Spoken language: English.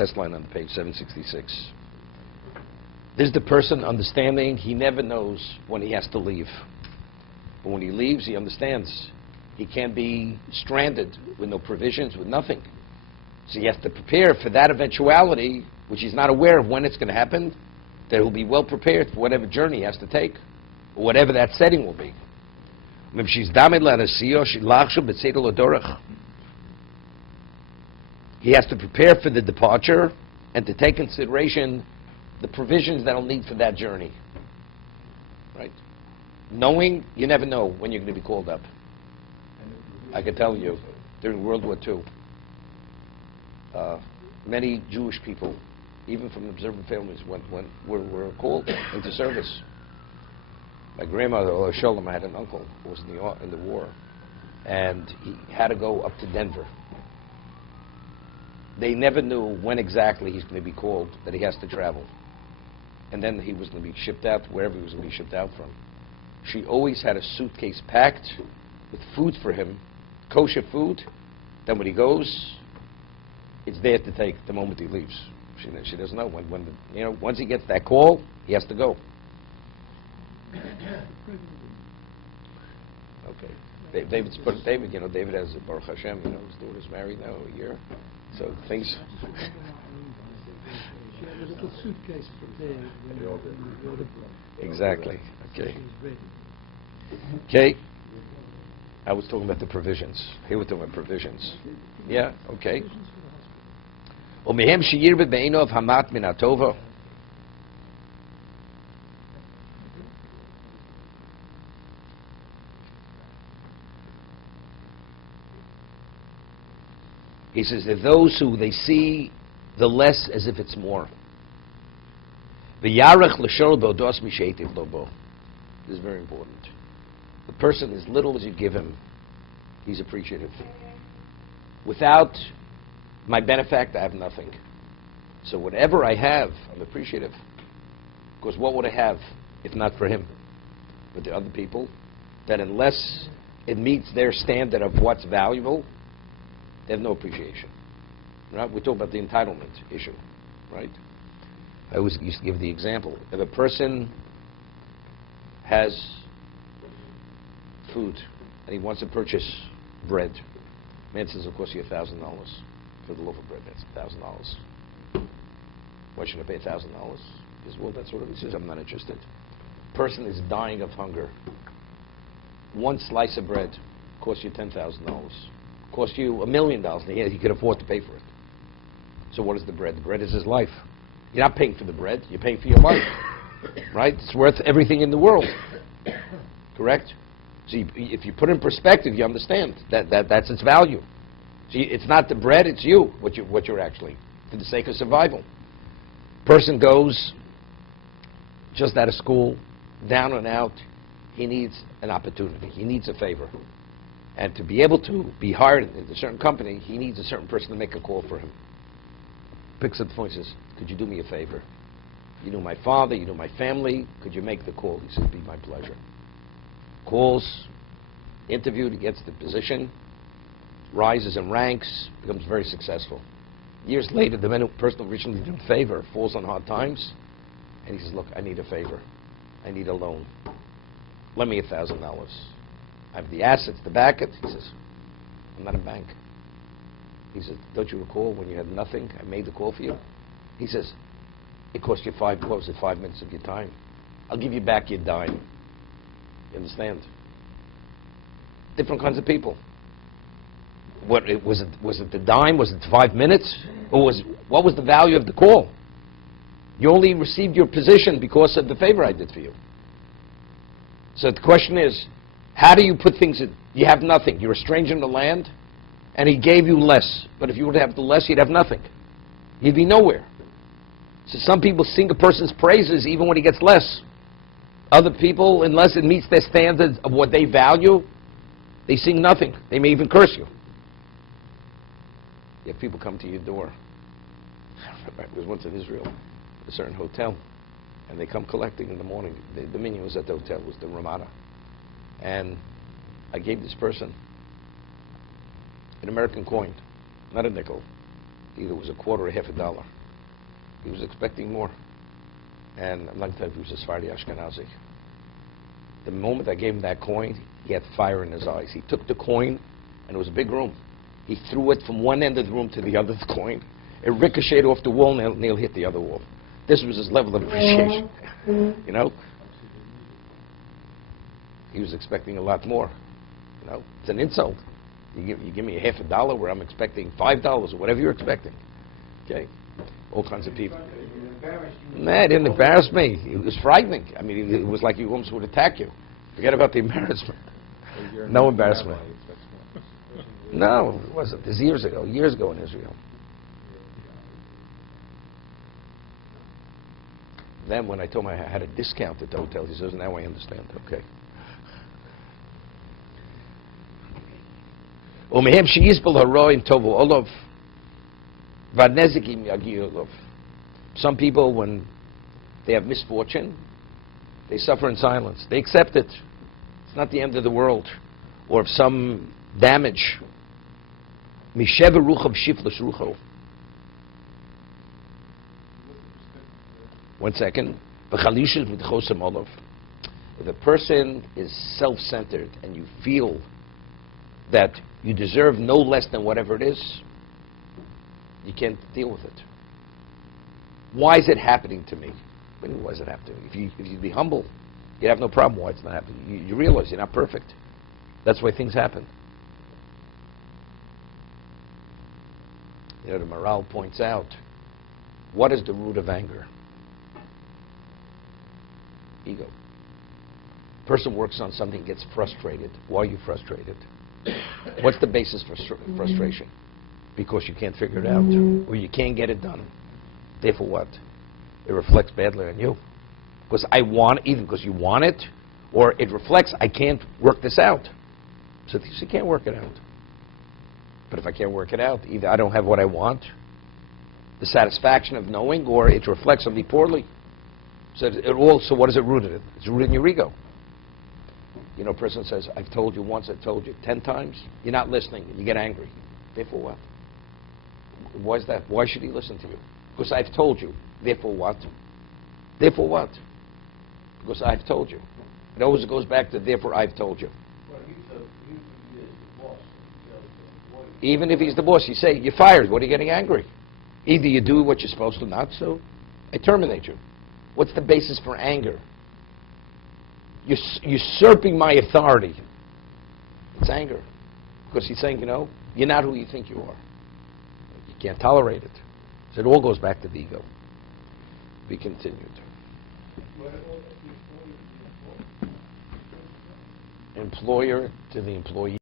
Last line on page 766. This is the person understanding he never knows when he has to leave. But when he leaves, he understands. He can't be stranded with no provisions, with nothing. So he has to prepare for that eventuality, which he's not aware of when it's going to happen, that he'll be well prepared for whatever journey he has to take, or whatever that setting will be. He has to prepare for the departure and to take consideration the provisions that he'll need for that journey. Right? Knowing, you never know when you're going to be called up. I can tell you, during World War II, many Jewish people, even from observant families, were called into service. My grandmother, Sholem, I had an uncle who was in the war, and he had to go up to Denver. They never knew when exactly he's going to be called, that he has to travel. And then he was going to be shipped out wherever he was going to be shipped out from. She always had a suitcase packed with food for him, kosher food. Then when he goes, it's there to take the moment he leaves. She doesn't know once he gets that call, he has to go. Okay. David, David has a Baruch Hashem. His daughter's married now a year, so things. She had a little suitcase prepared. Exactly. Okay. Okay. I was talking about the provisions. Here we're talking about provisions. Yeah. Okay. This He says that those who they see the less as if it's more. This is very important. The person, as little as you give him, he's appreciative. Without my benefactor, I have nothing. So whatever I have, I'm appreciative. Because what would I have if not for him? But the other people, that unless it meets their standard of what's valuable, they have no appreciation. Right? We talk about the entitlement issue, right? I always used to give the example. If a person has food and he wants to purchase bread, man says it'll cost you $1,000 for the loaf of bread. That's $1,000. Why should I pay $1,000? He says, well, that's what it is. He says, I'm not interested. Person is dying of hunger. One slice of bread costs you $10,000. Costs you $1 million. He could afford to pay for it. So what is the bread? The bread is his life. You're not paying for the bread. You're paying for your life. Right? It's worth everything in the world. Correct? So if you put it in perspective, you understand that's its value. So it's not the bread, it's you, what you're actually, for the sake of survival. Person goes just out of school, down and out. He needs an opportunity. He needs a favor. And to be able to be hired in a certain company, he needs a certain person to make a call for him. Picks up the phone and says, could you do me a favor? You know my father, you know my family, could you make the call? He says, be my pleasure. Calls, interviewed, he gets the position, rises in ranks, becomes very successful. Years later, the person who originally did him a favor falls on hard times, and he says, look, I need a favor. I need a loan. Lend me $1,000. I have the assets to back it. He says, I'm not a bank. He says, don't you recall when you had nothing, I made the call for you? He says, it cost you 5 minutes of your time. I'll give you back your dime. You understand? Different kinds of people. Was it the dime? Was it 5 minutes? Or what was the value of the call? You only received your position because of the favor I did for you. So the question is, how do you put things in? You have nothing. You're a stranger in the land, and he gave you less. But if you would have the less, you'd have nothing. You'd be nowhere. So some people sing a person's praises even when he gets less. Other people, unless it meets their standards of what they value, they sing nothing. They may even curse you. You have people come to your door. I was once in Israel, a certain hotel, and they come collecting in the morning. The menu was at the hotel, was the Ramada. And I gave this person an American coin, not a nickel. either it was a quarter or half a dollar. He was expecting more. And I'm not going to tell you if he was a Sephardi Ashkenazi. The moment I gave him that coin, he had fire in his eyes. He took the coin, and it was a big room. He threw it from one end of the room to the other, the coin. It ricocheted off the wall, and Neil hit the other wall. This was his level of appreciation. You know? He was expecting a lot more. You know? It's an insult. You give me a half a dollar where I'm expecting $5 or whatever you're expecting. Okay? All kinds of people. Nah, it didn't embarrass me. It was frightening. I mean, it was like he almost would attack you. Forget about the embarrassment. No embarrassment. No, it wasn't. This years ago in Israel. Then when I told him I had a discount at the hotel, he says, now I understand. Okay. ומהם שיסבל הרוע עם טובו עולוב והנזקים יגיעו אליו. Some people, when they have misfortune, they suffer in silence. They accept it. It's not the end of the world. Or if some damage. Mishever ruchav shiflash rucho. 1 second. If a person is self-centered and you feel that you deserve no less than whatever it is, you can't deal with it. Why is it happening to me? Why is it happening to me? If you'd be humble, you'd have no problem why it's not happening. You realize you're not perfect. That's why things happen. You know, the Maral points out, what is the root of anger? Ego. Person works on something, gets frustrated. Why are you frustrated? What's the basis for frustration? Because you can't figure it out, or you can't get it done. Therefore what? It reflects badly on you. Because I want, either because you want it, or it reflects, I can't work this out. So you can't work it out. But if I can't work it out, either I don't have what I want, the satisfaction of knowing, or it reflects on me poorly. So what is it rooted in? It's rooted in your ego. You know, a person says, I've told you once, I've told you 10 times. You're not listening, and you get angry. Therefore what? Why is that? Why should he listen to you? Because I've told you. Therefore what? Therefore what? Because I've told you. It always goes back to therefore I've told you. Even if he's the boss, you say, you're fired. What are you getting angry? Either you do what you're supposed to, not so, I terminate you. What's the basis for anger? You're usurping my authority. It's anger. Because he's saying, you know, you're not who you think you are. You can't tolerate it. So it all goes back to the ego. Be continued. Employer to the employee.